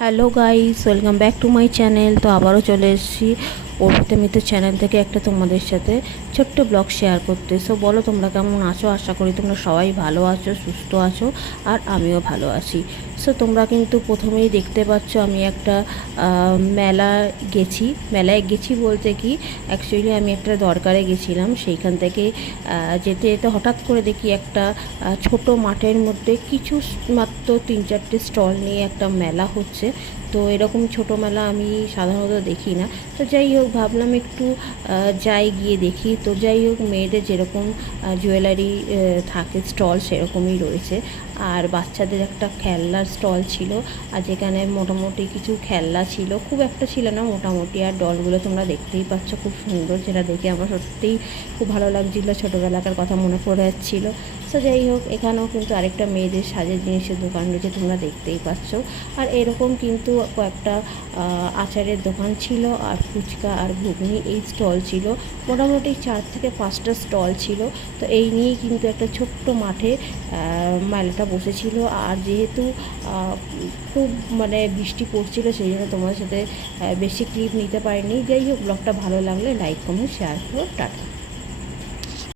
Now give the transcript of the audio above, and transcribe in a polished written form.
Hello guys, welcome back to my channel. তো আবারও চলে এসেছি অর্পিতা মিত্র চ্যানেল থেকে একটা তোমাদের সাথে ছোট্ট ব্লগ শেয়ার করতে। সো বলো তোমরা কেমন আছো? আশা করি তোমরা সবাই ভালো আছো, সুস্থ আছো, আর আমিও ভালো আছি। সো তোমরা কিন্তু প্রথমেই দেখতে পাচ্ছ আমি একটা মেলায় গেছি বলতে কি, অ্যাকচুয়ালি আমি একটা দরকারে গেছিলাম। সেইখান থেকে যেতে যেতে হঠাৎ করে দেখি একটা ছোট মাঠের মধ্যে কিছু মাত্র 3-4টে স্টল নিয়ে একটা মেলা হচ্ছে। তো এরকম ছোটো মেলা আমি সাধারণত দেখি না। তো যাই হোক, ভাবলাম একটু যাই, গিয়ে দেখি। তো যাই হোক, মেয়েদের যেরকম জুয়েলারি থাকে স্টল সেরকমই রয়েছে। আর বাচ্চাদের একটা খেলনার স্টল ছিল, আর যেখানে মোটামুটি কিছু খেলনা ছিল, খুব একটা ছিল না, মোটামুটি। আর ডলগুলো তোমরা দেখতেই পাচ্ছ, খুব সুন্দর, যেটা দেখে আমার সত্যিই খুব ভালো লাগছিলো, ছোটোবেলাকার কথা মনে পড়ে যাচ্ছিলো। তো যাই হোক, এখানেও কিন্তু আরেকটা মেয়েদের সাজের জিনিসের দোকান রয়েছে, তোমরা দেখতেই পাচ্ছ। আর এরকম কিন্তু কয়েকটা আচারের দোকান ছিল, আর ফুচকা আর ঘুগনি এই স্টল ছিল। মোটামুটি 4 থেকে 5টা স্টল ছিল। তো এই নিয়েই কিন্তু একটা ছোট্ট মাঠে মেলাটা বসেছিল। আর যেহেতু খুব বৃষ্টি পড়ছিল, সেই জন্য তোমাদের সাথে বেশি ক্লিপ নিতে পারিনি। যাই হোক, ব্লগটা ভালো লাগলে লাইক, কমেন্ট, শেয়ার করো। টাটা।